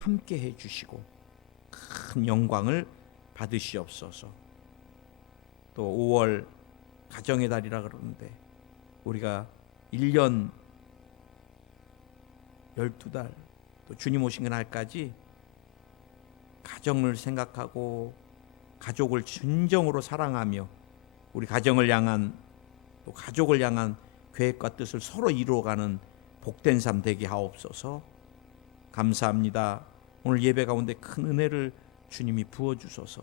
함께 해주시고 큰 영광을 받으시옵소서. 또 5월 가정의 달이라 그러는데 우리가 1년 12달 또 주님 오신 그날까지 가정을 생각하고 가족을 진정으로 사랑하며 우리 가정을 향한 또 가족을 향한 계획과 뜻을 서로 이루어가는 복된 삶 되게 하옵소서. 감사합니다. 오늘 예배 가운데 큰 은혜를 주님이 부어주소서.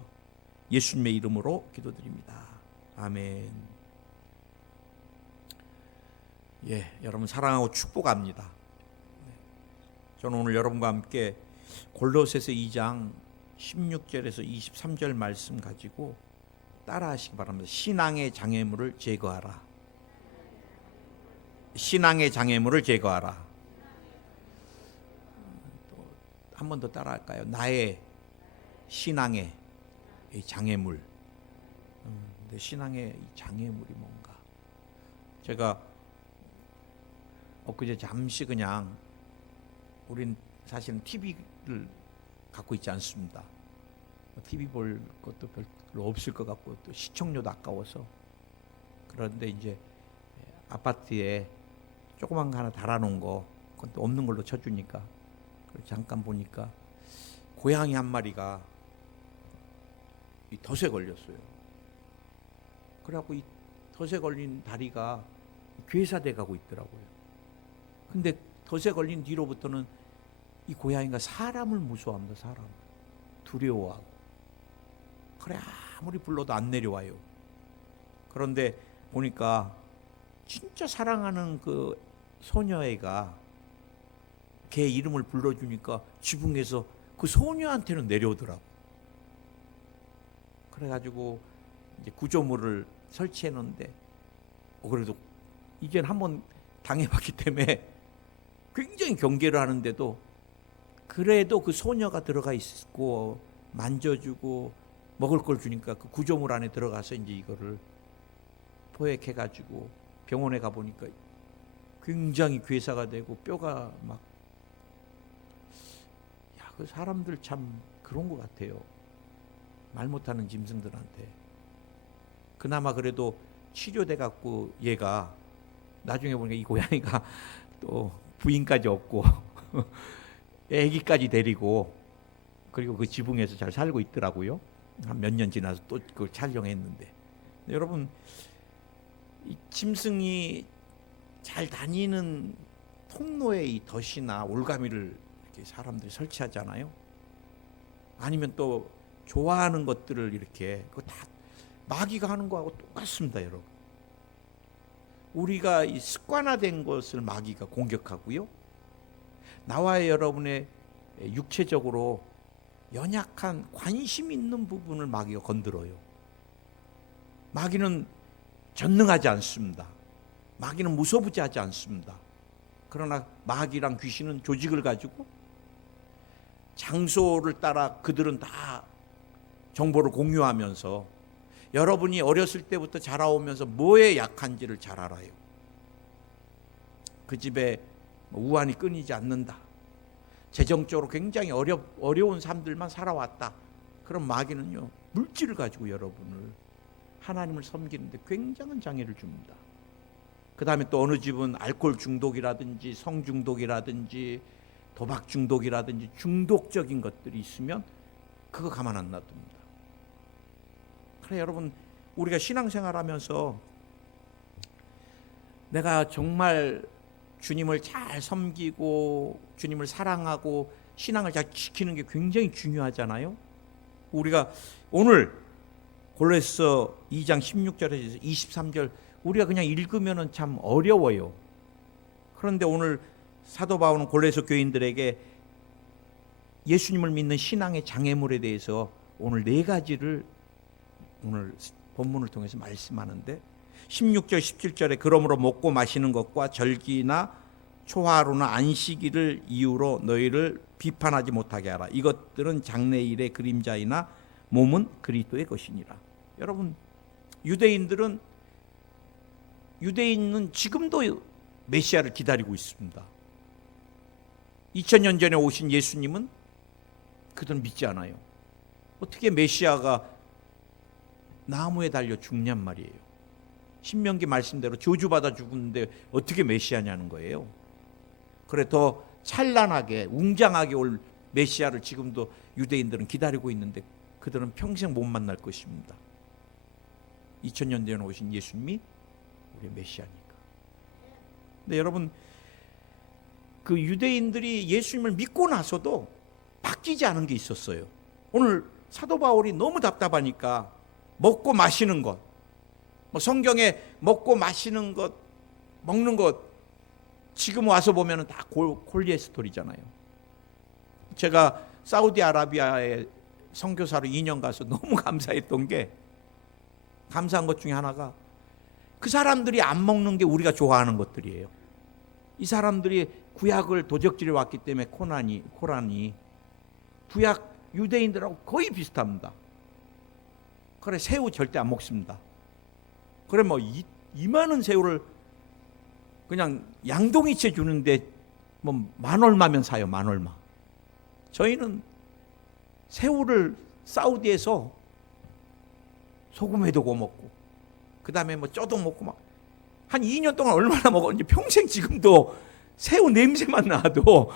예수님의 이름으로 기도드립니다. 아멘. 여러분 사랑하고 축복합니다. 저는 오늘 여러분과 함께 골로새서 2장 16절에서 23절 말씀 가지고 따라하시기 바랍니다. 신앙의 장애물을 제거하라. 신앙의 장애물을 제거하라. 한 번 더 따라할까요? 나의 신앙의 장애물. 내 신앙의 장애물이 뭔가. 제가 엊그제 잠시 그냥 우린 사실은 TV를 갖고 있지 않습니다. TV 볼 것도 별로 없을 것 같고 또 시청료도 아까워서. 그런데 이제 아파트에 조그만 거 하나 달아놓은 거 그건 또 없는 걸로 쳐주니까 잠깐 보니까 고양이 한 마리가 이 덫에 걸렸어요. 그래갖고 이 덫에 걸린 다리가 괴사돼 가고 있더라고요. 근데 덫에 걸린 뒤로부터는 이 고양이가 사람을 무서워합니다. 사람 두려워하고. 그래 아무리 불러도 안 내려와요. 그런데 보니까 진짜 사랑하는 그 소녀애가 걔 이름을 불러주니까 지붕에서 그 소녀한테는 내려오더라고. 그래가지고 이제 구조물을 설치해 놓는데 그래도 이제는 한번 당해봤기 때문에 굉장히 경계를 하는데도 그래도 그 소녀가 들어가 있고 만져주고 먹을 걸 주니까 그 구조물 안에 들어가서 이제 이거를 포획해가지고 병원에 가보니까 굉장히 괴사가 되고 뼈가 막 그 사람들 참 그런 것 같아요. 말 못하는 짐승들한테. 그나마 그래도 치료돼 갖고 얘가 나중에 보니까 이 고양이가 또 부인까지 얻고 애기까지 데리고 그리고 그 지붕에서 잘 살고 있더라고요. 한 몇 년 지나서 또 그걸 촬영했는데. 여러분 이 짐승이 잘 다니는 통로에 이 덫이나 올가미를 이렇게 사람들이 설치하잖아요. 아니면 또 좋아하는 것들을 이렇게 그거 다 마귀가 하는 거하고 똑같습니다, 여러분. 우리가 이 습관화된 것을 마귀가 공격하고요. 나와 여러분의 육체적으로 연약한 관심 있는 부분을 마귀가 건드려요. 마귀는 전능하지 않습니다. 마귀는 무소부지하지 않습니다. 그러나 마귀랑 귀신은 조직을 가지고 장소를 따라 그들은 다 정보를 공유하면서 여러분이 어렸을 때부터 자라오면서 뭐에 약한지를 잘 알아요. 그 집에 우환이 끊이지 않는다. 재정적으로 굉장히 어려운 삶들만 살아왔다. 그럼 마귀는요 물질을 가지고 여러분을 하나님을 섬기는데 굉장한 장애를 줍니다. 그 다음에 또 어느 집은 알코올 중독이라든지 성 중독이라든지 도박 중독이라든지 중독적인 것들이 있으면 그거 가만 안 놔둡니다. 그래 여러분 우리가 신앙생활하면서 내가 정말 주님을 잘 섬기고 주님을 사랑하고 신앙을 잘 지키는 게 굉장히 중요하잖아요. 우리가 오늘 골로새서 2장 16절에서 23절 우리가 그냥 읽으면 참 어려워요. 그런데 오늘 사도 바울은 골로새 교인들에게 예수님을 믿는 신앙의 장애물에 대해서 오늘 4가지를 오늘 본문을 통해서 말씀하는데 16절 17절에 그러므로 먹고 마시는 것과 절기나 초하루나 안식일을 이유로 너희를 비판하지 못하게 하라. 이것들은 장래일의 그림자이나 몸은 그리스도의 것이니라. 여러분 유대인은 지금도 메시아를 기다리고 있습니다. 2000년 전에 오신 예수님은 그들은 믿지 않아요. 어떻게 메시아가 나무에 달려 죽냔 말이에요. 신명기 말씀대로 저주받아 죽었는데 어떻게 메시아냐는 거예요. 그래 더 찬란하게 웅장하게 올 메시아를 지금도 유대인들은 기다리고 있는데 그들은 평생 못 만날 것입니다. 2000년 전에 오신 예수님이 우리의 메시아니까. 근데 여러분, 그 유대인들이 예수님을 믿고 나서도 바뀌지 않은 게 있었어요. 오늘 사도 바울이 너무 답답하니까 먹고 마시는 것, 뭐 성경에 먹고 마시는 것, 먹는 것, 지금 와서 보면 다 콜리에 스토리잖아요. 제가 사우디아라비아에 선교사로 2년 가서 너무 감사했던 게, 감사한 것 중에 하나가 그 사람들이 안 먹는 게 우리가 좋아하는 것들이에요. 이 사람들이 구약을 도적질해 왔기 때문에 코란이 구약 유대인들하고 거의 비슷합니다. 그래 새우 절대 안 먹습니다. 그래 뭐 이 많은 새우를 그냥 양동이채 주는데 뭐 만 얼마면 사요. 만 얼마. 저희는 새우를 사우디에서 소금에도 구워 먹고 그 다음에 뭐 쪄도 먹고 막 한 2년 동안 얼마나 먹었는지 평생 지금도 새우 냄새만 나도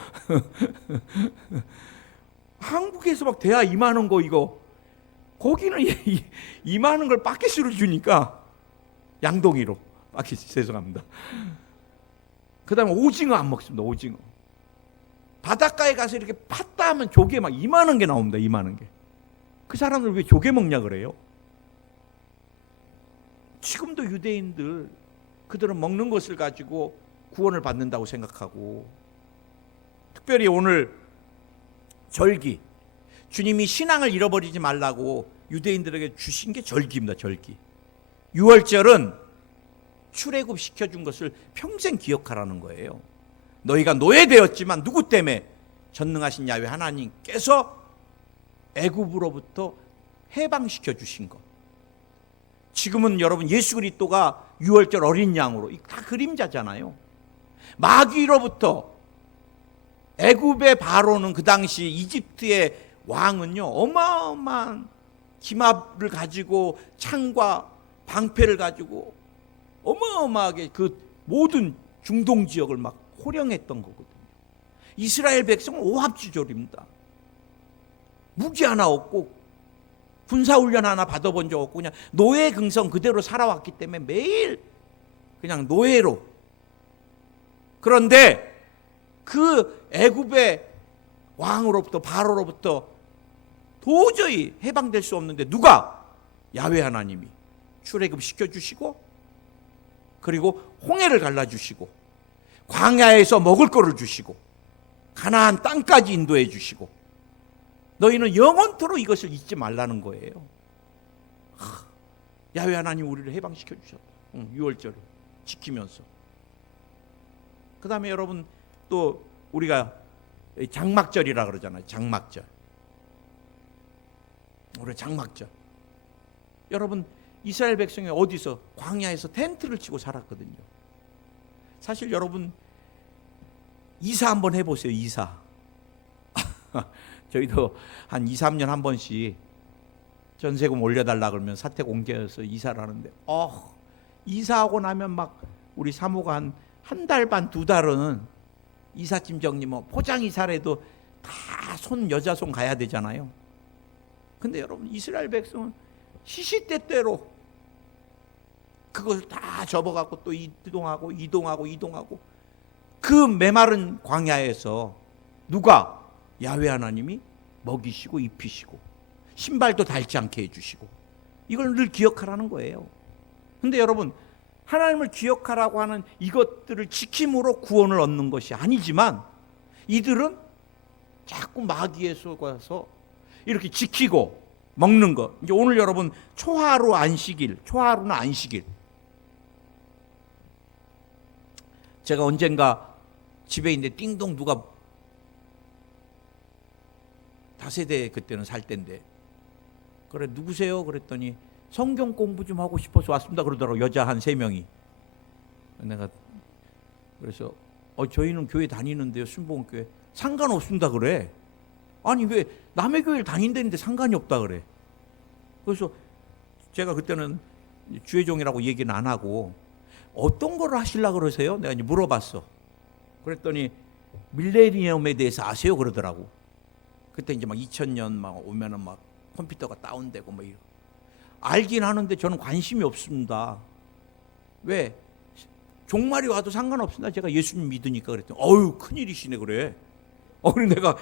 한국에서 막 대하 이만한 거 이거 거기는 이만한 걸 바켓으로 주니까 양동이로 바켓 죄송합니다. 그 다음에 오징어 안 먹습니다. 오징어 바닷가에 가서 이렇게 팠다 하면 조개 막 이만한 게 나옵니다. 이만한 게. 그 사람들 왜 조개 먹냐 그래요? 지금도 유대인들 그들은 먹는 것을 가지고 구원을 받는다고 생각하고, 특별히 오늘 절기, 주님이 신앙을 잃어버리지 말라고 유대인들에게 주신 게 절기입니다. 절기. 유월절은 출애굽 시켜준 것을 평생 기억하라는 거예요. 너희가 노예되었지만 누구 때문에? 전능하신 야훼 하나님께서 애굽으로부터 해방시켜 주신 것. 지금은 여러분 예수 그리스도가 유월절 어린 양으로 다 그림자잖아요. 마귀로부터 애굽의 바로는 그 당시 이집트의 왕은요 어마어마한 기마를 가지고 창과 방패를 가지고 어마어마하게 그 모든 중동 지역을 막 호령했던 거거든요. 이스라엘 백성은 오합지졸입니다. 무기 하나 없고 군사훈련 하나 받아본 적 없고 그냥 노예 근성 그대로 살아왔기 때문에 매일 그냥 노예로. 그런데 그 애굽의 왕으로부터 바로로부터 도저히 해방될 수 없는데 누가? 야훼 하나님이 출애굽 시켜주시고 그리고 홍해를 갈라주시고 광야에서 먹을 거를 주시고 가나안 땅까지 인도해 주시고 너희는 영원토록 이것을 잊지 말라는 거예요. 야훼 하나님 우리를 해방시켜 주셨다. 6월절을 지키면서. 그 다음에 여러분 또 우리가 장막절이라 그러잖아요. 장막절. 우리 장막절. 여러분 이스라엘 백성이 어디서? 광야에서 텐트를 치고 살았거든요. 사실 여러분 이사 한번 해보세요. 이사. 저희도 한 2, 3년 한 번씩 전세금 올려달라 그러면 사택 옮겨서 이사를 하는데 이사하고 나면 막 우리 사모가 한 달 반, 2달은 이삿짐 정리 뭐 포장 이사라도 다 여자 손 가야 되잖아요. 근데 여러분 이스라엘 백성은 시시때때로 그것을 다 접어갖고 또 이동하고 그 메마른 광야에서 누가? 야훼 하나님이 먹이시고 입히시고 신발도 닳지 않게 해주시고 이걸 늘 기억하라는 거예요. 근데 여러분 하나님을 기억하라고 하는 이것들을 지킴으로 구원을 얻는 것이 아니지만 이들은 자꾸 마귀에 속아서 이렇게 지키고 먹는 것. 이제 오늘 여러분 초하루는 안식일. 제가 언젠가 집에 있는데 띵동 누가 다세대 그때는 살 때인데 그래 누구세요? 그랬더니 성경 공부 좀 하고 싶어서 왔습니다 그러더라고. 여자 한 3명이. 내가 그래서 저희는 교회 다니는데요. 순복음교회. 상관없습니다 그래. 아니 왜 남의 교회를 다닌다는데 상관이 없다 그래. 그래서 제가 그때는 주회종이라고 얘기는 안 하고 어떤 걸 하시려고 그러세요? 내가 이제 물어봤어. 그랬더니 밀레니엄에 대해서 아세요? 그러더라고. 그때 이제 막 2000년 막 오면은 막 컴퓨터가 다운되고 뭐 이런. 알긴 하는데 저는 관심이 없습니다. 왜? 종말이 와도 상관없습니다. 제가 예수님 믿으니까 그랬더니 어유 큰일이시네 그래. 그래 내가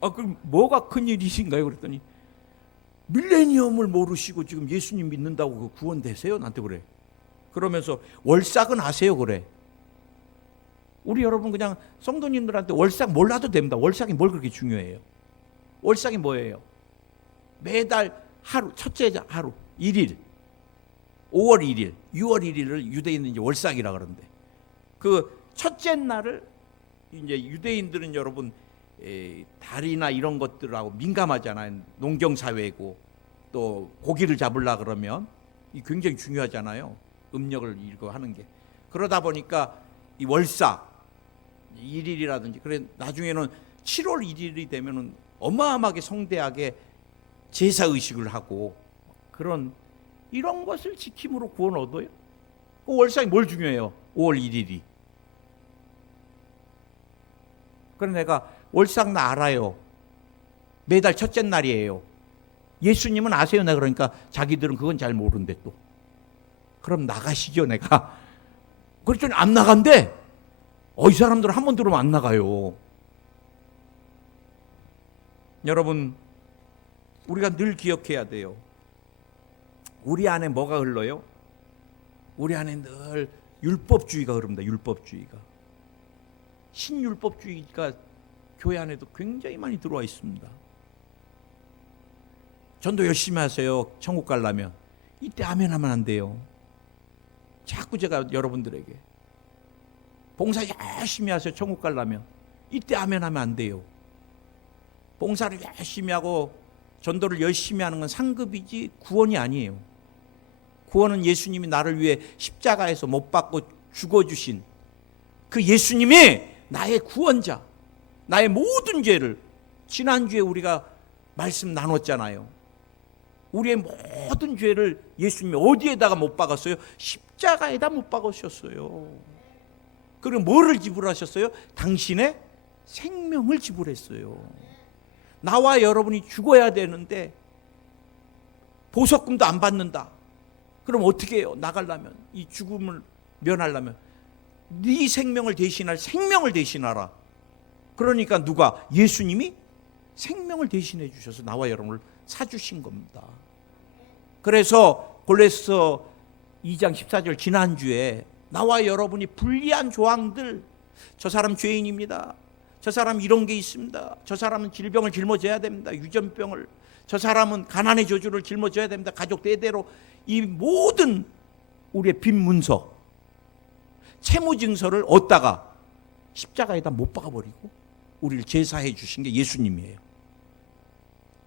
그럼 뭐가 큰일이신가요? 그랬더니 밀레니엄을 모르시고 지금 예수님 믿는다고 구원되세요? 나한테 그래. 그러면서 월삭은 아세요? 그래. 우리 여러분 그냥 성도님들한테 월삭 몰라도 됩니다. 월삭이 뭘 그렇게 중요해요? 월삭이 뭐예요? 매달 하루, 첫째 하루 1일 5월 1일 6월 1일을 유대인은 이제 월삭이라 그러는데 그 첫째 날을 이제 유대인들은 여러분 달이나 이런 것들하고 민감하잖아요. 농경사회고 또 고기를 잡으려 그러면 이 굉장히 중요하잖아요. 음력을 이거 하는 게. 그러다 보니까 이 월삭 1일이라든지 그래 나중에는 7월 1일이 되면은 어마어마하게 성대하게 제사 의식을 하고 그런 이런 것을 지킴으로 구원 얻어요. 그 월삭이 뭘 중요해요? 5월 1일이. 그래 내가 월삭 나 알아요. 매달 첫째 날이에요. 예수님은 아세요? 내가 그러니까 자기들은 그건 잘 모르는데 또. 그럼 나가시죠 내가. 그랬더니 안 나간대. 이 사람들은 한 번 들으면 안 나가요. 여러분 우리가 늘 기억해야 돼요. 우리 안에 뭐가 흘러요? 우리 안에 늘 율법주의가 흐릅니다. 율법주의가. 신율법주의가 교회 안에도 굉장히 많이 들어와 있습니다. 전도 열심히 하세요. 천국 가려면. 이때 아멘 하면 안 돼요. 자꾸 제가 여러분들에게 봉사 열심히 하세요. 천국 가려면. 이때 아멘 하면 안 돼요. 봉사를 열심히 하고 전도를 열심히 하는 건 상급이지 구원이 아니에요. 구원은 예수님이 나를 위해 십자가에서 못 박고 죽어주신 그 예수님이 나의 구원자, 나의 모든 죄를 지난주에 우리가 말씀 나눴잖아요. 우리의 모든 죄를 예수님이 어디에다가 못 박았어요? 십자가에다 못 박으셨어요. 그리고 뭐를 지불하셨어요? 당신의 생명을 지불했어요. 나와 여러분이 죽어야 되는데 보석금도 안 받는다. 그럼 어떻게 해요? 나가려면 이 죽음을 면하려면 네 생명을 대신할 생명을 대신하라. 그러니까 누가? 예수님이 생명을 대신해 주셔서 나와 여러분을 사주신 겁니다. 그래서 골로새 2장 14절 지난주에 나와 여러분이 불리한 조항들, 저 사람 죄인입니다. 저 사람 이런 게 있습니다. 저 사람은 질병을 짊어져야 됩니다. 유전병을. 저 사람은 가난의 저주를 짊어져야 됩니다. 가족 대대로. 이 모든 우리의 빈 문서, 채무 증서를 얻다가 십자가에다 못 박아버리고 우리를 제사해 주신 게 예수님이에요.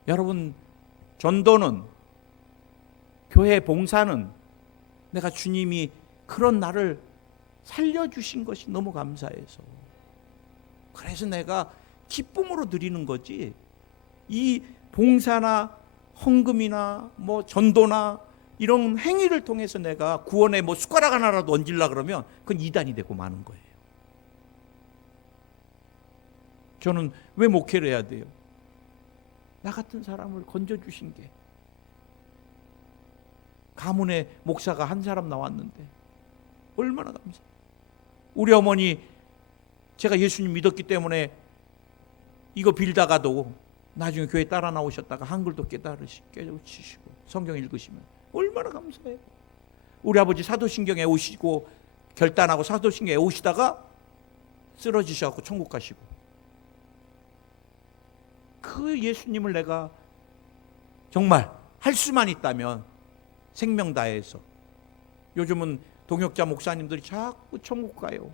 여러분 전도는, 교회 봉사는 내가 주님이 그런 나를 살려주신 것이 너무 감사해서, 그래서 내가 기쁨으로 드리는 거지, 이 봉사나 헌금이나 뭐 전도나 이런 행위를 통해서 내가 구원에 뭐 숟가락 하나라도 얹으려고 그러면 그건 이단이 되고 마는 거예요. 저는 왜 목회를 해야 돼요? 나 같은 사람을 건져주신 게, 가문의 목사가 한 사람 나왔는데 얼마나 감사해요. 우리 어머니, 제가 예수님 믿었기 때문에 이거 빌다가도 나중에 교회 따라 나오셨다가 한글도 깨우치시고 성경 읽으시면 얼마나 감사해요. 우리 아버지 사도신경에 오시고 결단하고 사도신경에 오시다가 쓰러지셔서 천국 가시고, 그 예수님을 내가 정말 할 수만 있다면 생명 다해서, 요즘은 동역자 목사님들이 자꾸 천국 가요.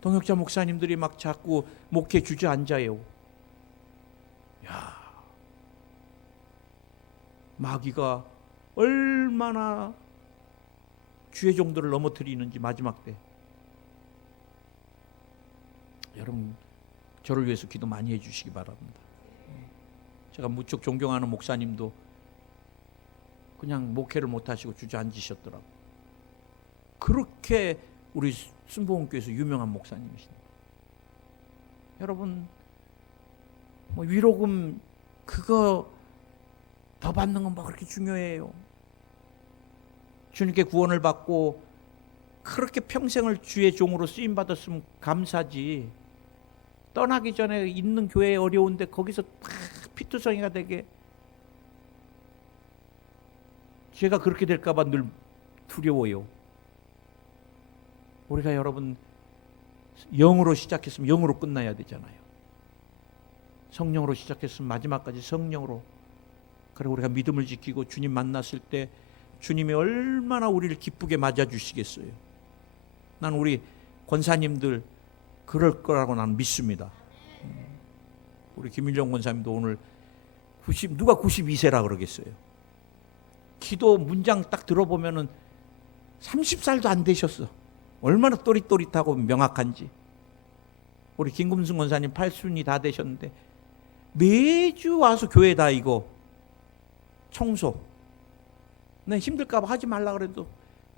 동역자 목사님들이 막 자꾸 목회 주저앉아요. 야, 마귀가 얼마나 주의 종들을 넘어뜨리는지 마지막 때. 여러분 저를 위해서 기도 많이 해주시기 바랍니다. 제가 무척 존경하는 목사님도 그냥 목회를 못하시고 주저앉으셨더라고요. 그렇게 우리 순복음교회에서 유명한 목사님이십니다. 여러분, 뭐 위로금 그거 더 받는 건 뭐 그렇게 중요해요? 주님께 구원을 받고 그렇게 평생을 주의 종으로 쓰임 받았으면 감사지. 떠나기 전에 있는 교회에 어려운데 거기서 피투성이가 되게, 제가 그렇게 될까 봐 늘 두려워요. 우리가 여러분 영으로 시작했으면 영으로 끝나야 되잖아요. 성령으로 시작했으면 마지막까지 성령으로. 그리고 우리가 믿음을 지키고 주님 만났을 때 주님이 얼마나 우리를 기쁘게 맞아주시겠어요. 난 우리 권사님들 그럴 거라고 나는 믿습니다. 우리 김일영 권사님도 오늘 누가 92세라 그러겠어요. 기도 문장 딱 들어보면은 30살도 안 되셨어. 얼마나 또릿또릿하고 명확한지. 우리 김금순 권사님 80이 다 되셨는데 매주 와서 교회다 이거 청소. 네, 힘들까 봐 하지 말라 그래도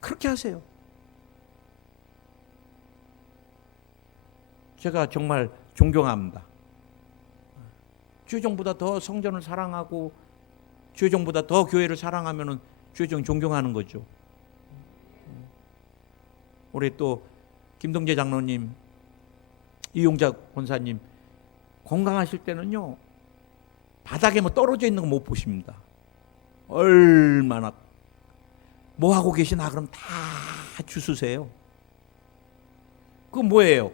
그렇게 하세요. 제가 정말 존경합니다. 주의종보다 더 성전을 사랑하고 주의종보다 더 교회를 사랑하면은 주의종 존경하는 거죠. 우리 또 김동재 장로님, 이용자 권사님 건강하실 때는요 바닥에 뭐 떨어져 있는 거 못 보십니다. 얼마나 뭐 하고 계시나 그럼 다 주스세요. 그건 뭐예요?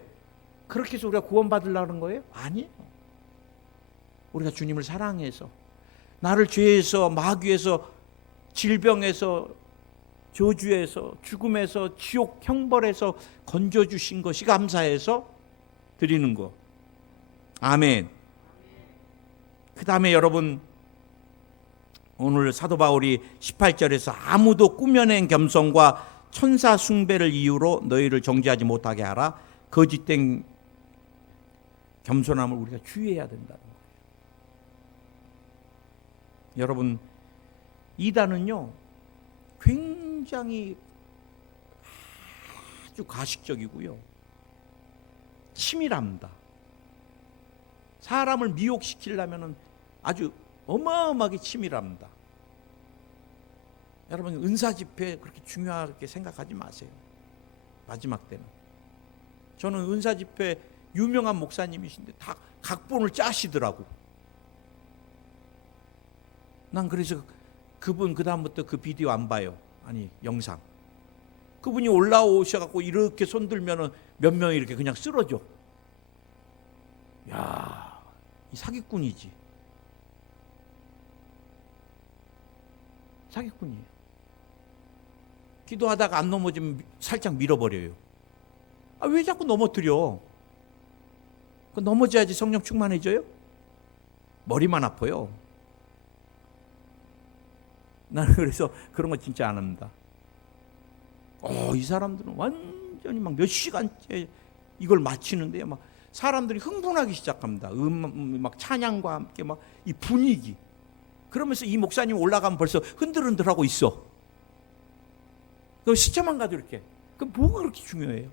그렇게 해서 우리가 구원받으려는 거예요? 아니에요. 우리가 주님을 사랑해서 나를 죄에서 마귀에서 질병에서 저주에서 죽음에서 지옥 형벌에서 건져주신 것이 감사해서 드리는 거. 아멘. 그 다음에 여러분 오늘 사도 바울이 18절에서 아무도 꾸며낸 겸손과 천사 숭배를 이유로 너희를 정죄하지 못하게 하라. 거짓된 겸손함을 우리가 주의해야 된다는 거예요. 여러분 이단은요 굉장히 아주 가식적이고요 치밀합니다. 사람을 미혹시키려면 아주 어마어마하게 치밀합니다. 여러분 은사집회 그렇게 중요하게 생각하지 마세요. 마지막 때는 저는 은사집회 유명한 목사님이신데 다 각본을 짜시더라고. 난 그래서 그분 그 다음부터 그 비디오 안 봐요. 아니 영상. 그분이 올라오셔갖고 이렇게 손들면은 몇 명이 이렇게 그냥 쓰러져. 야, 이 사기꾼이지. 사기꾼이에요. 기도하다가 안 넘어지면 살짝 밀어버려요. 아, 왜 자꾸 넘어뜨려? 그 넘어져야지 성령 충만해져요? 머리만 아파요. 나는 그래서 그런 거 진짜 안 합니다. 이 사람들은 완전히 막 몇 시간째 이걸 마치는데요. 막 사람들이 흥분하기 시작합니다. 막 찬양과 함께 막 이 분위기. 그러면서 이 목사님 올라가면 벌써 흔들흔들하고 있어. 그 시체만 가도 이렇게. 그 뭐가 그렇게 중요해요?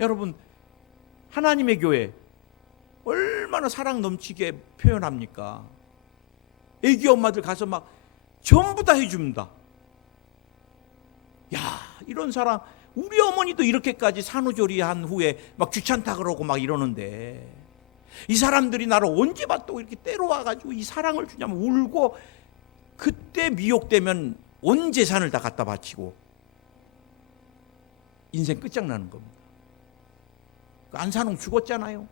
여러분 하나님의 교회 얼마나 사랑 넘치게 표현합니까? 애기 엄마들 가서 막 전부 다 해줍니다. 야, 이런 사람 우리 어머니도 이렇게까지 산후조리한 후에 막 귀찮다 그러고 막 이러는데 이 사람들이 나를 언제 봤다고 이렇게 때려와가지고 이 사랑을 주냐면 울고 그때 미혹되면 온 재산을 다 갖다 바치고 인생 끝장나는 겁니다. 안산홍 죽었잖아요.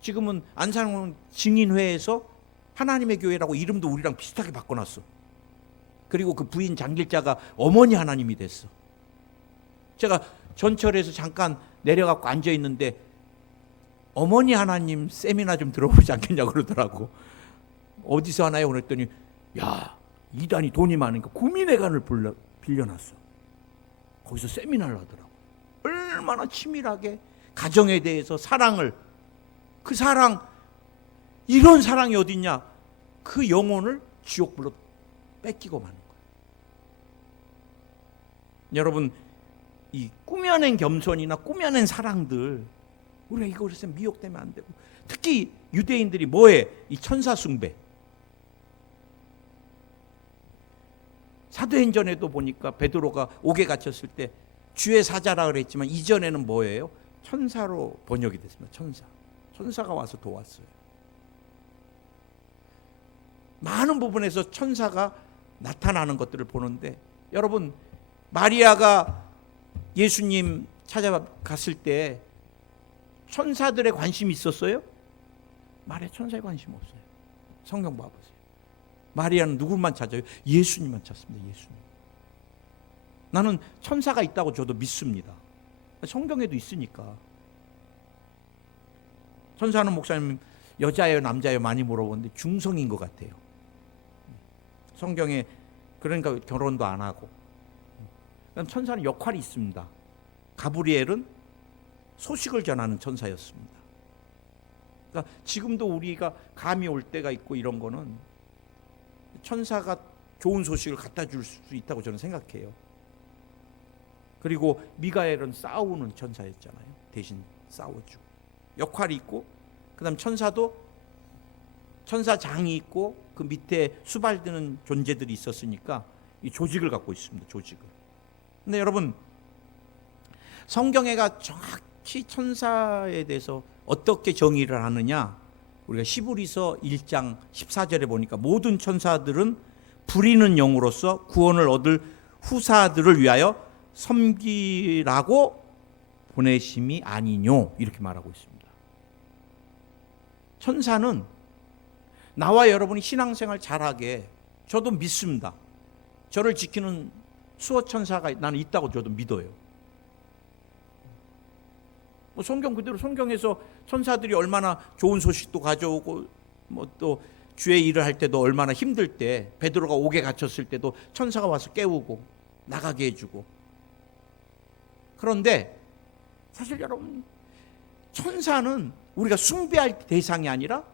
지금은 안산홍 증인회에서 하나님의 교회라고 이름도 우리랑 비슷하게 바꿔놨어. 그리고 그 부인 장길자가 어머니 하나님이 됐어. 제가 전철에서 잠깐 내려갖고 앉아있는데 어머니 하나님 세미나 좀 들어보지 않겠냐고 그러더라고. 어디서 하나요? 그랬더니 야, 이단이 돈이 많으니까 구민회관을 빌려놨어. 거기서 세미나를 하더라고. 얼마나 치밀하게 가정에 대해서 사랑을, 그 사랑, 이런 사랑이 어딨냐, 그 영혼을 지옥불로 뺏기고 마는 거예요. 여러분, 이 꾸며낸 겸손이나 꾸며낸 사랑들, 우리가 이것에 미혹되면 안 되고, 특히 유대인들이 뭐해? 이 천사 숭배. 사도행전에도 보니까 베드로가 옥에 갇혔을 때 주의 사자라 그랬지만 이전에는 뭐예요? 천사로 번역이 됐습니다. 천사가 와서 도왔어요. 많은 부분에서 천사가 나타나는 것들을 보는데, 여러분, 마리아가 예수님 찾아갔을 때 천사들의 관심이 있었어요? 마리아 천사에 관심 없어요. 성경 봐보세요. 마리아는 누구만 찾아요? 예수님만 찾습니다. 예수님. 나는 천사가 있다고 저도 믿습니다. 성경에도 있으니까. 천사는 목사님 여자예요 남자예요 많이 물어보는데 중성인 것 같아요. 성경에 그러니까 결혼도 안 하고. 천사는 역할이 있습니다. 가브리엘은 소식을 전하는 천사였습니다. 그러니까 지금도 우리가 감이 올 때가 있고 이런 거는 천사가 좋은 소식을 갖다 줄 수 있다고 저는 생각해요. 그리고 미가엘은 싸우는 천사였잖아요. 대신 싸워주고 역할이 있고, 그 다음 천사도 천사장이 있고 그 밑에 수발드는 존재들이 있었으니까 이 조직을 갖고 있습니다. 조직을. 근데 여러분, 성경에가 정확히 천사에 대해서 어떻게 정의를 하느냐, 우리가 히브리서 1장 14절에 보니까 모든 천사들은 부리는 영으로서 구원을 얻을 후사들을 위하여 섬기라고 보내심이 아니뇨, 이렇게 말하고 있습니다. 천사는 나와 여러분이 신앙생활 잘하게, 저도 믿습니다. 저를 지키는 수호천사가 나는 있다고 저도 믿어요. 성경 그대로 성경에서 천사들이 얼마나 좋은 소식도 가져오고, 또 주의 일을 할 때도 얼마나 힘들 때, 베드로가 옥에 갇혔을 때도 천사가 와서 깨우고 나가게 해주고. 그런데 사실 여러분, 천사는 우리가 숭배할 대상이 아니라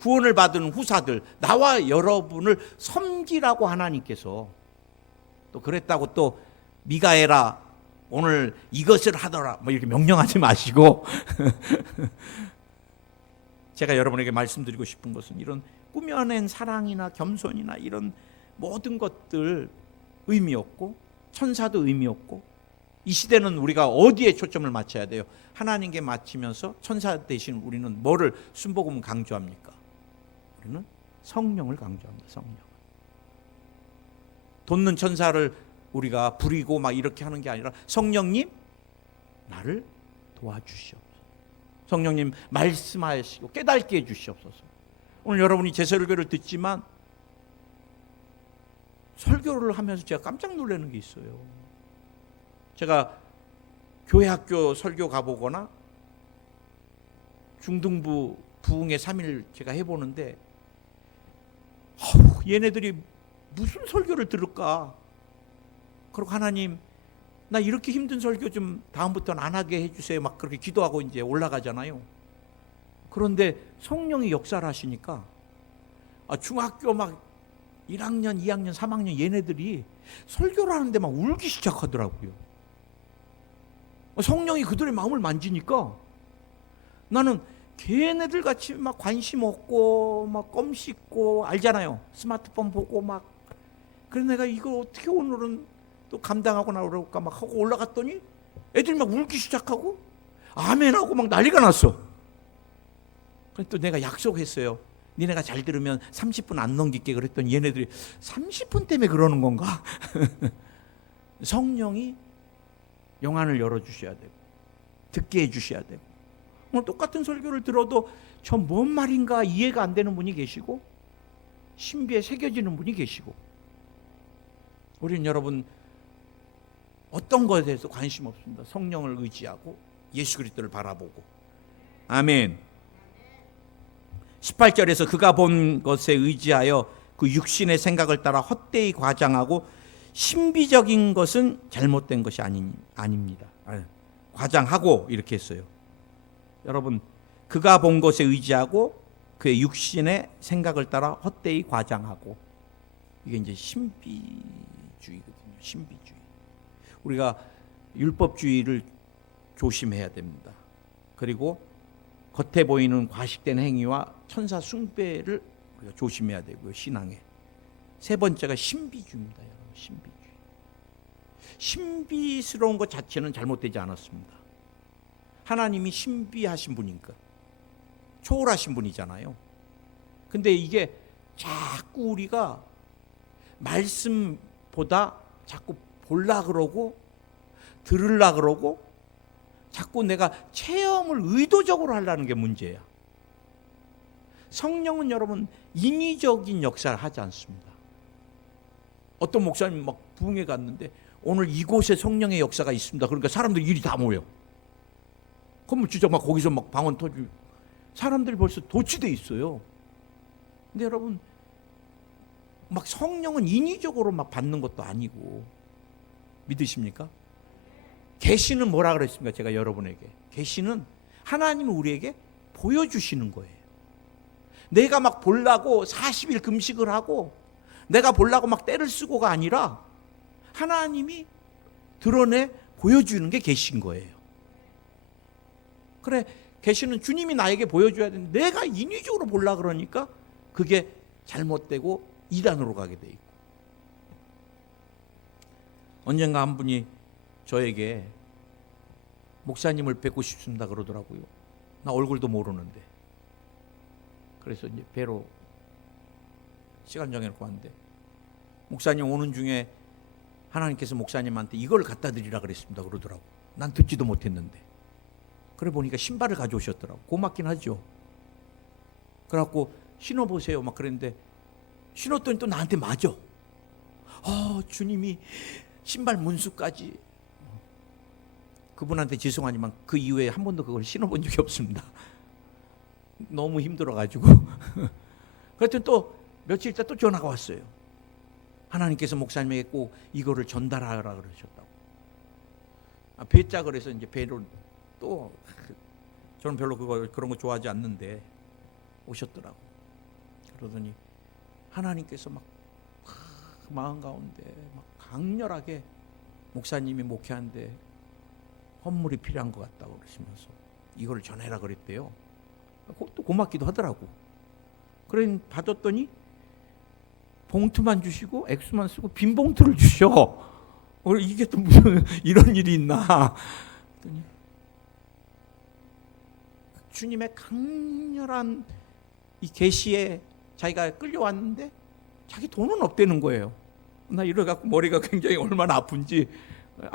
구원을 받은 후사들, 나와 여러분을 섬기라고 하나님께서 또 그랬다고 또 미가엘아 오늘 이것을 하더라 뭐 이렇게 명령하지 마시고 제가 여러분에게 말씀드리고 싶은 것은 이런 꾸며낸 사랑이나 겸손이나 이런 모든 것들 의미 없고, 천사도 의미 없고, 이 시대는 우리가 어디에 초점을 맞춰야 돼요? 하나님께 맞추면서 천사 대신 우리는 뭐를 순복음을 강조합니까? 우리는 성령을 강조합니다. 성령. 돋는 천사를 우리가 부리고 막 이렇게 하는 게 아니라, 성령님 나를 도와주시옵소서. 성령님 말씀하시고 깨닫게 해주시옵소서. 오늘 여러분이 제 설교를 듣지만 설교를 하면서 제가 깜짝 놀라는 게 있어요. 제가 교회 학교 설교 가보거나 중등부 부흥회 3일 제가 해보는데 얘네들이 무슨 설교를 들을까? 그리고 하나님 나 이렇게 힘든 설교 좀 다음부터는 안 하게 해주세요 막 그렇게 기도하고 이제 올라가잖아요. 그런데 성령이 역사를 하시니까 중학교 막 1학년, 2학년, 3학년 얘네들이 설교를 하는데 막 울기 시작하더라고요. 성령이 그들의 마음을 만지니까 나는 걔네들 같이 막 관심 없고 막 껌 씹고 알잖아요. 스마트폰 보고 막. 그래서 내가 이거 어떻게 오늘은 또 감당하고 나올까 막 하고 올라갔더니 애들이 막 울기 시작하고 아멘하고 막 난리가 났어. 그래서 또 내가 약속했어요. 니네가 잘 들으면 30분 안 넘길게 그랬더니 얘네들이 30분 때문에 그러는 건가? 성령이 영안을 열어주셔야 되고 듣게 해주셔야 되고, 오늘 똑같은 설교를 들어도 저 뭔 말인가 이해가 안 되는 분이 계시고 신비에 새겨지는 분이 계시고, 우리는 여러분 어떤 것에 대해서 관심 없습니다. 성령을 의지하고 예수 그리스도를 바라보고. 아멘. 18절에서 그가 본 것에 의지하여 그 육신의 생각을 따라 헛되이 과장하고 신비적인 것은 잘못된 것이 아닙니다. 과장하고 이렇게 했어요. 여러분, 그가 본 것에 의지하고 그의 육신의 생각을 따라 헛되이 과장하고, 이게 이제 신비주의거든요. 신비주의. 우리가 율법주의를 조심해야 됩니다. 그리고 겉에 보이는 과식된 행위와 천사 숭배를 우리가 조심해야 되고요. 신앙에. 세 번째가 신비주의입니다. 여러분, 신비주의. 신비스러운 것 자체는 잘못되지 않았습니다. 하나님이 신비하신 분이니까, 초월하신 분이잖아요. 근데 이게 자꾸 우리가 말씀보다 자꾸 볼라 그러고 들으려 그러고 자꾸 내가 체험을 의도적으로 하려는 게 문제야. 성령은 여러분 인위적인 역사를 하지 않습니다. 어떤 목사님 막 부흥회 갔는데 오늘 이곳에 성령의 역사가 있습니다. 그러니까 사람들이 일이 다 모여. 그러면 진짜 막 거기서 막 방언 터지고 사람들이 벌써 도취돼 있어요. 근데 여러분, 막 성령은 인위적으로 막 받는 것도 아니고, 믿으십니까? 계시는 뭐라 그랬습니까? 제가 여러분에게, 계시는 하나님은 우리에게 보여주시는 거예요. 내가 막 보려고 40일 금식을 하고 내가 보려고 막 때를 쓰고가 아니라 하나님이 드러내 보여주는 게 계신 거예요. 그래, 계시는 주님이 나에게 보여줘야 되는데 내가 인위적으로 보려고 그러니까 그게 잘못되고 이단으로 가게 돼 있고. 언젠가 한 분이 저에게 목사님을 뵙고 싶습니다 그러더라고요. 나 얼굴도 모르는데. 그래서 이제 뵈러 시간 정해놓고 왔는데, 목사님 오는 중에 하나님께서 목사님한테 이걸 갖다 드리라 그랬습니다 그러더라고. 난 듣지도 못했는데. 그래 보니까 신발을 가져오셨더라고. 고맙긴 하죠. 그래갖고 신어보세요 막 그랬는데, 신었더니 또 나한테 맞아. 주님이 신발 문수까지. 그분한테 죄송하지만 그 이후에 한 번도 그걸 신어본 적이 없습니다. 너무 힘들어가지고. 그랬더니 또 며칠 있다 또 전화가 왔어요. 하나님께서 목사님에게 꼭 이거를 전달하라 그러셨다고. 배짜 그래서 이제 배로 또, 저는 별로 그런 거 좋아하지 않는데 오셨더라고. 그러더니 하나님께서 막 마음 가운데 막 강렬하게 목사님이 목회하는데 헌물이 필요한 것 같다고 그러시면서 이걸 전해라 그랬대요. 또 고맙기도 하더라고. 그래 받았더니 봉투만 주시고 액수만 쓰고 빈 봉투를 주셔. 이게 또 무슨 이런 일이 있나. 주님의 강렬한 이 계시에 자기가 끌려왔는데 자기 돈은 없다는 거예요. 나 이래갖고 머리가 굉장히 얼마나 아픈지.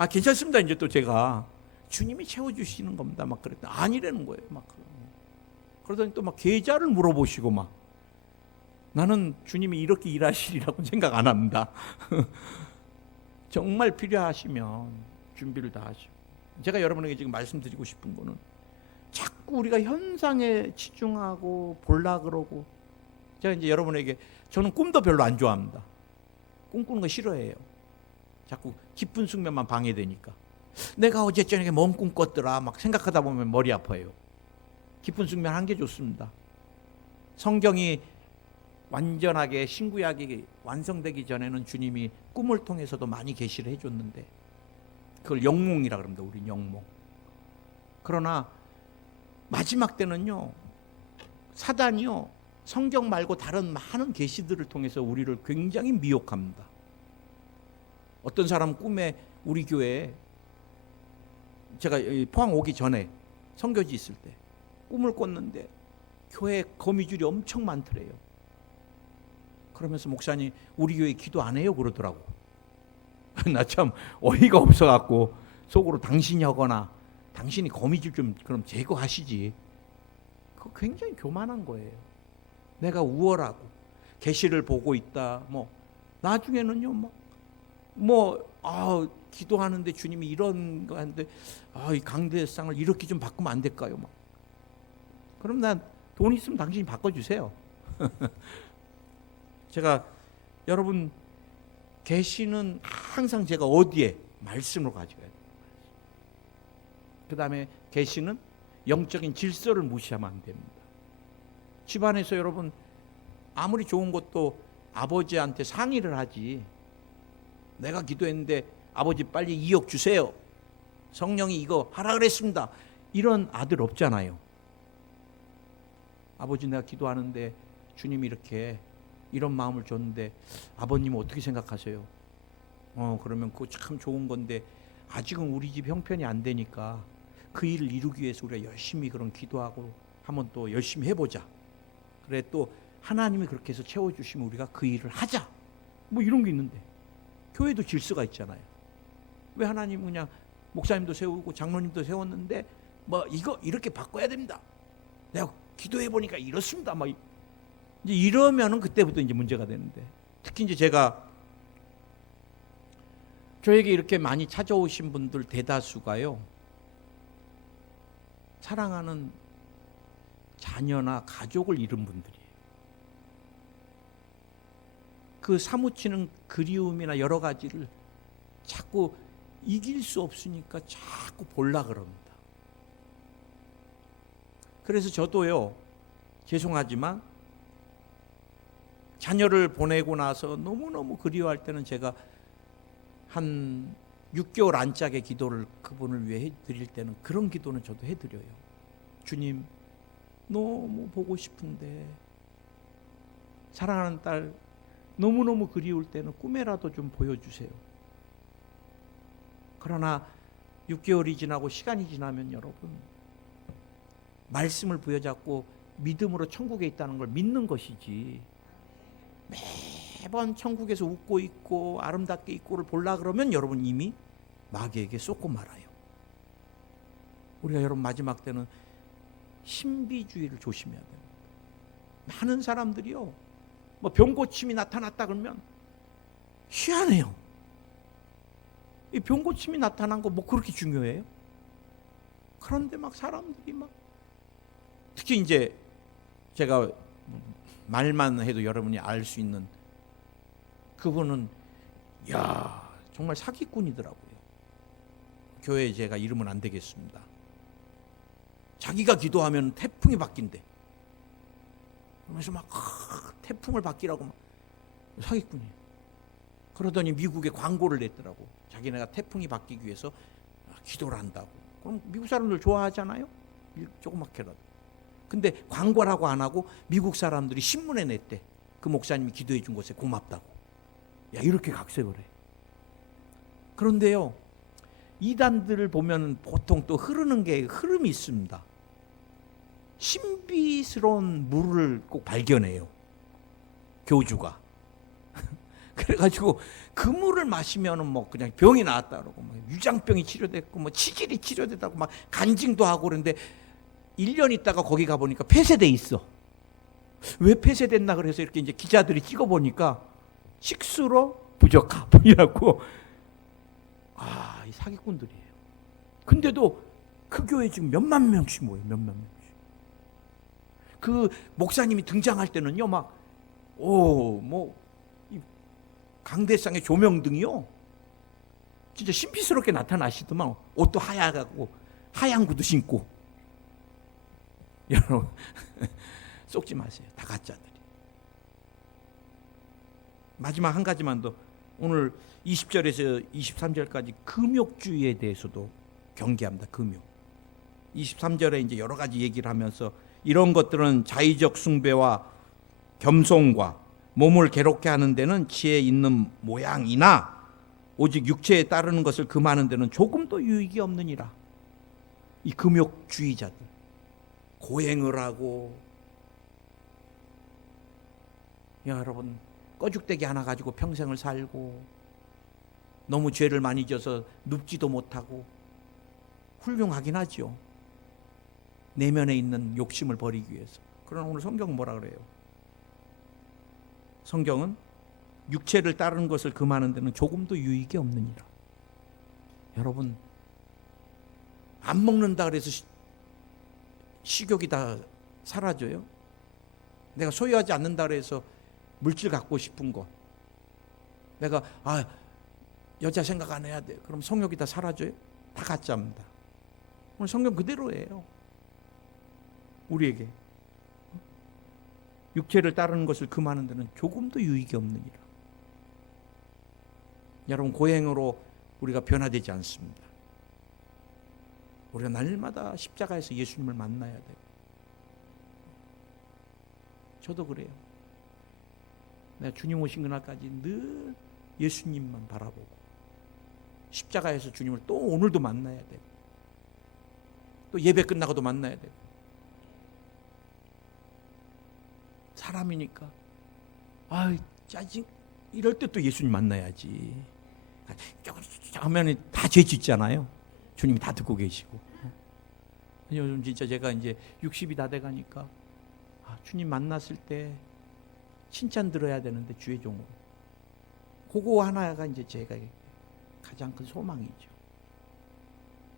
괜찮습니다. 이제 또 제가 주님이 채워주시는 겁니다. 막 그랬더니 아니라는 거예요. 막 그러더니 또 막 계좌를 물어보시고 막. 나는 주님이 이렇게 일하시리라고 생각 안 합니다. 정말 필요하시면 준비를 다 하시고. 제가 여러분에게 지금 말씀드리고 싶은 거는, 자꾸 우리가 현상에 치중하고 볼라 그러고. 제가 이제 여러분에게, 저는 꿈도 별로 안 좋아합니다. 꿈꾸는 거 싫어해요. 자꾸 깊은 숙면만 방해되니까. 내가 어제 저녁에 뭔 꿈 꿨더라 막 생각하다 보면 머리 아파요. 깊은 숙면 한 게 좋습니다. 성경이 완전하게 신구약이 완성되기 전에는 주님이 꿈을 통해서도 많이 계시를 해줬는데, 그걸 영몽이라 그럽니다. 우린 영몽. 그러나 마지막 때는요, 사단이요 성경 말고 다른 많은 계시들을 통해서 우리를 굉장히 미혹합니다. 어떤 사람 꿈에, 우리 교회에 제가 포항 오기 전에 선교지 있을 때 꿈을 꿨는데 교회에 거미줄이 엄청 많더래요. 그러면서 목사님 우리 교회 기도 안 해요 그러더라고. 나 참 어이가 없어갖고 속으로 당신이 하거나 당신이 거미줄 좀 그럼 제거하시지. 그거 굉장히 교만한 거예요. 내가 우월하고 계시를 보고 있다. 나중에는요 기도하는데 주님이 이런 거 하는데 이 강대상을 이렇게 좀 바꾸면 안 될까요? 그럼 난 돈 있으면 당신이 바꿔주세요. 제가 여러분 계시는 항상 제가 어디에 말씀으로 가져가야 돼요. 그 다음에 계시는 영적인 질서를 무시하면 안 됩니다. 집안에서 여러분 아무리 좋은 것도 아버지한테 상의를 하지. 내가 기도했는데 아버지 빨리 2억 주세요. 성령이 이거 하라 그랬습니다. 이런 아들 없잖아요. 아버지 내가 기도하는데 주님이 이렇게 이런 마음을 줬는데 아버님은 어떻게 생각하세요? 그러면 그거 참 좋은 건데 아직은 우리 집 형편이 안 되니까 그 일을 이루기 위해서 우리가 열심히 그런 기도하고 한번 또 열심히 해보자. 그래 또 하나님이 그렇게 해서 채워주시면 우리가 그 일을 하자. 뭐 이런 게 있는데 교회도 질서가 있잖아요. 왜 하나님 그냥 목사님도 세우고 장로님도 세웠는데 뭐 이거 이렇게 바꿔야 됩니다. 내가 기도해 보니까 이렇습니다. 막 이제 이러면은 그때부터 이제 문제가 되는데 특히 이제 제가 저에게 이렇게 많이 찾아오신 분들 대다수가요. 사랑하는 자녀나 가족을 잃은 분들이에요. 그 사무치는 그리움이나 여러 가지를 자꾸 이길 수 없으니까 자꾸 보려 그럽니다. 그래서 저도요, 죄송하지만 자녀를 보내고 나서 너무너무 그리워할 때는 제가 한 6개월 안짝의 기도를 그분을 위해 해드릴 때는 그런 기도는 저도 해드려요. 주님, 너무 보고 싶은데 사랑하는 딸 너무너무 그리울 때는 꿈에라도 좀 보여주세요. 그러나 6개월이 지나고 시간이 지나면 여러분 말씀을 부여잡고 믿음으로 천국에 있다는 걸 믿는 것이지 매번 천국에서 웃고 있고 아름답게 있고를 보려 그러면 여러분 이미 마귀에게 쏟고 말아요. 우리가 여러분 마지막 때는 신비주의를 조심해야 됩니다. 많은 사람들이요, 뭐 병고침이 나타났다 그러면 희한해요. 이 병고침이 나타난 거 뭐 그렇게 중요해요? 그런데 막 사람들이 막 특히 이제 제가 말만 해도 여러분이 알 수 있는 그분은 야 정말 사기꾼이더라고요. 교회에 제가 이름은 안 되겠습니다. 자기가 기도하면 태풍이 바뀐대. 그래서 막 태풍을 바뀌라고 막 사기꾼이에요. 그러더니 미국에 광고를 냈더라고. 자기네가 태풍이 바뀌기 위해서 기도를 한다고. 그럼 미국 사람들 좋아하잖아요. 조그맣게라도. 근데 광고라고 안 하고 미국 사람들이 신문에 냈대. 그 목사님이 기도해 준 것에 고맙다고. 야 이렇게 각색을 해. 그런데요, 이단들을 보면 보통 또 흐르는 게 흐름이 있습니다. 신비스러운 물을 꼭 발견해요. 교주가. 그래가지고 그 물을 마시면은 뭐 그냥 병이 나았다 그러고 뭐 유장병이 치료됐고 뭐 치질이 치료됐다고 막 간증도 하고 그런데 1년 있다가 거기 가보니까 폐쇄돼 있어. 왜 폐쇄됐나 그래서 이렇게 이제 기자들이 찍어보니까 식수로 부적합이라고. 이 사기꾼들이에요. 근데도 그 교회 지금 몇만 명씩 모여요. 몇만 명씩. 그 목사님이 등장할 때는요, 막 강대상의 조명등이요, 진짜 신비스럽게 나타나시더만. 옷도 하얗고 하얀 구두 신고. 여러분 속지 마세요. 다 가짜들이. 마지막 한 가지만 더. 오늘 20절에서 23절까지 금욕주의에 대해서도 경계합니다. 금욕. 23절에 이제 여러 가지 얘기를 하면서 이런 것들은 자의적 숭배와 겸손과 몸을 괴롭게 하는 데는 지혜 있는 모양이나 오직 육체에 따르는 것을 금하는 데는 조금도 유익이 없느니라. 이 금욕주의자들 고행을 하고, 여러분 꺼죽대기 하나 가지고 평생을 살고 너무 죄를 많이 져서 눕지도 못하고 훌륭하긴 하죠. 내면에 있는 욕심을 버리기 위해서. 그러나 오늘 성경은 뭐라 그래요? 성경은 육체를 따르는 것을 금하는 데는 조금도 유익이 없느니라. 여러분 안 먹는다 그래서 식욕이 다 사라져요? 내가 소유하지 않는다 그래서 물질 갖고 싶은 거, 내가 여자 생각 안 해야 돼, 그럼 성욕이 다 사라져요? 다 가짜입니다. 오늘 성경 그대로예요. 우리에게 육체를 따르는 것을 금하는 데는 조금도 유익이 없느니라. 여러분, 고행으로 우리가 변화되지 않습니다. 우리가 날마다 십자가에서 예수님을 만나야 돼요. 저도 그래요. 내가 주님 오신 그날까지 늘 예수님만 바라보고 십자가에서 주님을 또 오늘도 만나야 돼요. 또 예배 끝나고도 만나야 돼요. 사람이니까 짜증 이럴 때 또 예수님 만나야지 하면 다 죄 짓잖아요. 주님이 다 듣고 계시고. 요즘 진짜 제가 이제 60이 다 돼가니까 주님 만났을 때 칭찬 들어야 되는데 주의 종으로 그거 하나가 이제 제가 가장 큰 소망이죠.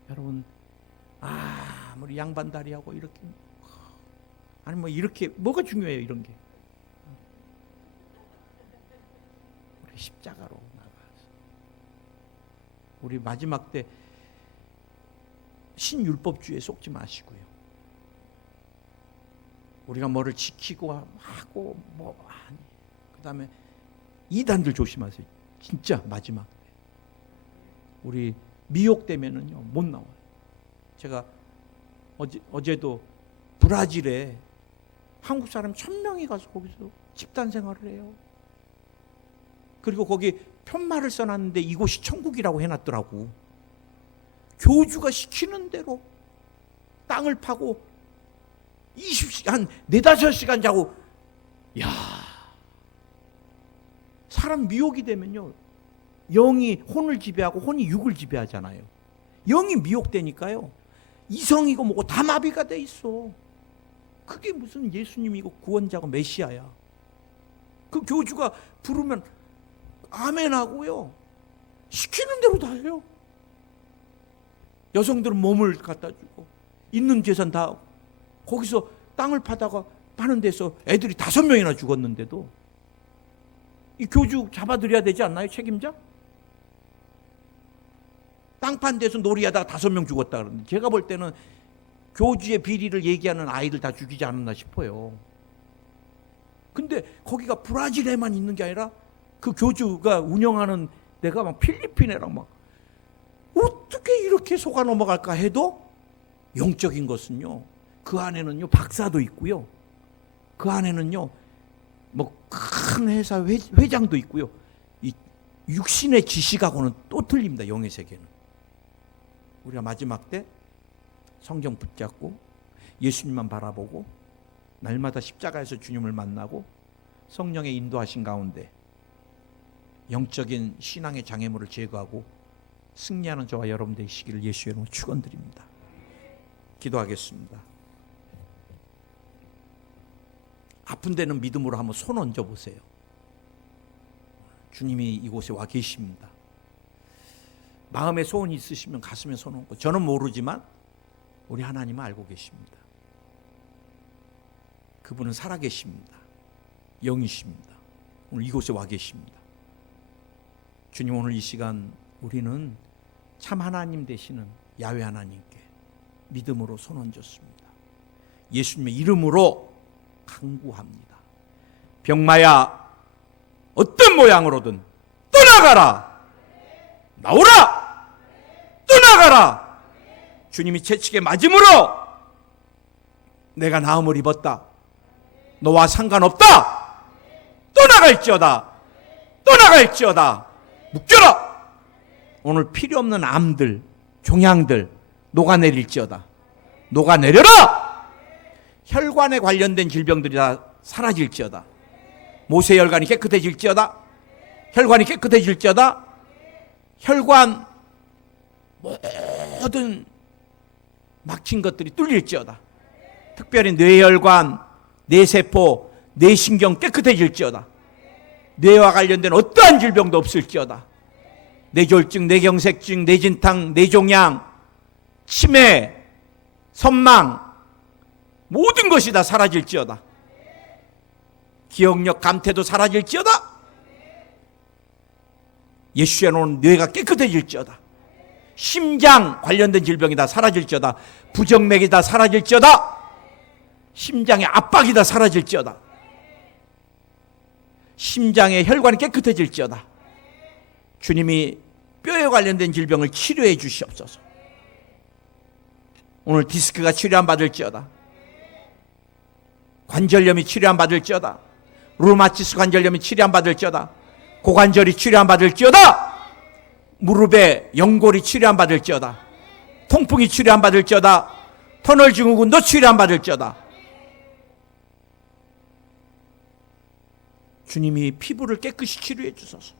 여러분, 아무리 양반다리하고 이렇게 아니 뭐 이렇게 뭐가 중요해요? 이런 게 우리 십자가로 나가서 우리 마지막 때 신율법주의에 속지 마시고요. 우리가 뭐를 지키고 하고 그다음에 이단들 조심하세요. 진짜 마지막 때 우리 미혹되면은요 못 나와요. 제가 어제도 브라질에 한국 사람 1000명이 가서 거기서 집단 생활을 해요. 그리고 거기 편말을 써놨는데 이곳이 천국이라고 해놨더라고. 교주가 시키는 대로 땅을 파고 20시간, 4-5시간 자고. 야, 사람 미혹이 되면요 영이 혼을 지배하고 혼이 육을 지배하잖아요. 영이 미혹되니까요 이성이고 뭐고 다 마비가 돼 있어. 그게 무슨 예수님이고 구원자고 메시아야. 그 교주가 부르면 아멘 하고요 시키는 대로 다 해요. 여성들은 몸을 갖다 주고 있는 재산 다 하고 거기서 땅을 파는 데서 애들이 5명이나 죽었는데도 이 교주 잡아들여야 되지 않나요? 책임자? 땅 판 데서 놀이하다가 5명 죽었다 그러는데 제가 볼 때는 교주의 비리를 얘기하는 아이들 다 죽이지 않았나 싶어요. 근데 거기가 브라질에만 있는 게 아니라 그 교주가 운영하는 데가 막 필리핀이랑 막 어떻게 이렇게 속아 넘어갈까 해도 영적인 것은요 그 안에는요 박사도 있고요 그 안에는요 뭐 큰 회사 회장도 있고요 이 육신의 지식하고는 또 틀립니다. 영의 세계는. 우리가 마지막 때 성경 붙잡고 예수님만 바라보고 날마다 십자가에서 주님을 만나고 성령의 인도하신 가운데 영적인 신앙의 장애물을 제거하고 승리하는 저와 여러분 되시기를 예수의 이름으로 축원드립니다. 기도하겠습니다. 아픈 데는 믿음으로 한번 손 얹어 보세요. 주님이 이곳에 와 계십니다. 마음에 소원이 있으시면 가슴에 손 얹고 저는 모르지만 우리 하나님은 알고 계십니다. 그분은 살아계십니다. 영이십니다. 오늘 이곳에 와 계십니다. 주님, 오늘 이 시간 우리는 참 하나님 되시는 야훼 하나님께 믿음으로 손 얹었습니다. 예수님의 이름으로 간구합니다. 병마야 어떤 모양으로든 떠나가라. 나오라. 떠나가라. 주님이 채찍에 맞음으로 내가 나음을 입었다. 너와 상관없다. 떠나갈지어다. 떠나갈지어다. 묶여라. 오늘 필요 없는 암들, 종양들 녹아내릴지어다. 녹아내려라. 혈관에 관련된 질병들이 다 사라질지어다. 모세 혈관이 깨끗해질지어다. 혈관이 깨끗해질지어다. 혈관 모든 막힌 것들이 뚫릴지어다. 특별히 뇌혈관, 뇌세포, 뇌신경 깨끗해질지어다. 뇌와 관련된 어떠한 질병도 없을지어다. 뇌졸중, 뇌경색증, 뇌진탕, 뇌종양, 치매, 선망 모든 것이 다 사라질지어다. 기억력, 감퇴도 사라질지어다. 예수의 이름으로 뇌가 깨끗해질지어다. 심장 관련된 질병이 다 사라질지어다. 부정맥이 다 사라질지어다. 심장의 압박이 다 사라질지어다. 심장의 혈관이 깨끗해질지어다. 주님이 뼈에 관련된 질병을 치료해 주시옵소서. 오늘 디스크가 치료 안 받을지어다. 관절염이 치료 안 받을지어다. 루마티스 관절염이 치료 안 받을지어다. 고관절이 치료 안 받을지어다. 무릎에 연골이 치료 안 받을지어다. 통풍이 치료 안 받을지어다. 터널 증후군도 치료 안 받을지어다. 주님이 피부를 깨끗이 치료해 주소서.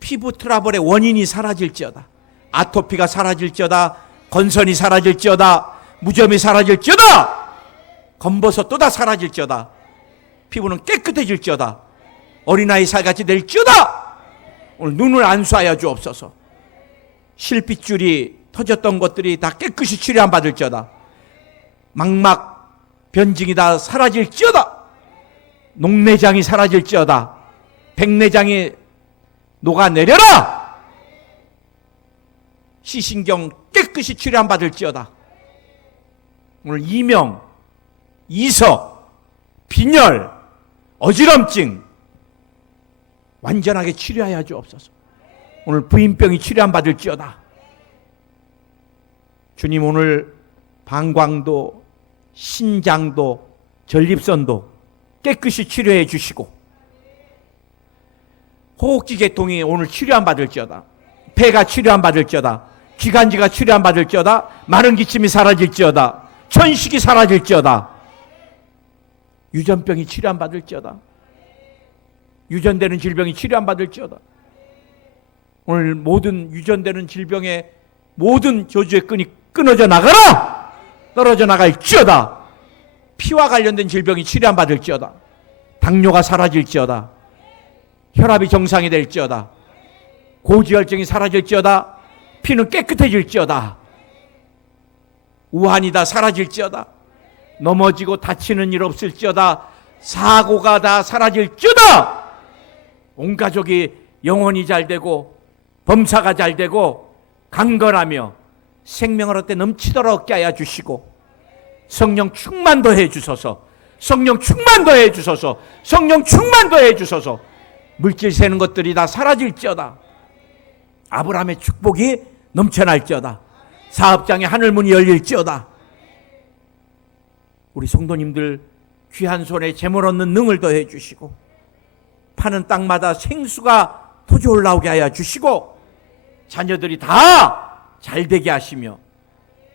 피부 트러블의 원인이 사라질지어다. 아토피가 사라질지어다. 건선이 사라질지어다. 무좀이 사라질지어다. 검버섯도 다 사라질지어다. 피부는 깨끗해질지어다. 어린아이 살같이 될지어다. 오늘 눈을 안수하여 주옵소서. 실핏줄이 터졌던 것들이 다 깨끗이 치료 안 받을지어다. 망막 변증이 다 사라질지어다. 녹내장이 사라질지어다. 백내장이 녹아내려라. 시신경 깨끗이 치료 안 받을지어다. 오늘 이명, 이석, 빈혈, 어지럼증 완전하게 치료하여 주옵소서. 오늘 부인병이 치료 안 받을지어다. 주님, 오늘 방광도 신장도 전립선도 깨끗이 치료해 주시고, 호흡기 계통이 오늘 치료 안 받을지어다. 폐가 치료 안 받을지어다. 기관지가 치료 안 받을지어다. 마른 기침이 사라질지어다. 천식이 사라질지어다. 유전병이 치료 안 받을지어다. 유전되는 질병이 치료 안 받을지어다. 오늘 모든 유전되는 질병의 모든 저주의 끈이 끊어져 나가라. 떨어져 나갈지어다. 피와 관련된 질병이 치료 안 받을지어다. 당뇨가 사라질지어다. 혈압이 정상이 될지어다. 고지혈증이 사라질지어다. 피는 깨끗해질지어다. 우환이 다 사라질지어다. 넘어지고 다치는 일 없을지어다. 사고가 다 사라질지어다. 온 가족이 영혼이 잘 되고 범사가 잘 되고 강건하며 생명을 얻게 넘치도록 얻게 하여 주시고, 성령 충만도 해 주소서. 성령 충만도 해 주소서. 성령 충만도 해 주소서. 물질 새는 것들이 다 사라질지어다. 아브라함의 축복이 넘쳐날지어다. 사업장에 하늘문이 열릴지어다. 우리 성도님들 귀한 손에 재물 얻는 능을 더해 주시고, 파는 땅마다 생수가 터져 올라오게 하여 주시고, 자녀들이 다 잘되게 하시며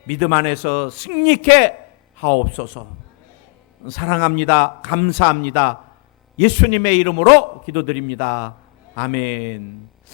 믿음 안에서 승리케 하옵소서. 사랑합니다. 감사합니다. 예수님의 이름으로 기도드립니다. 아멘.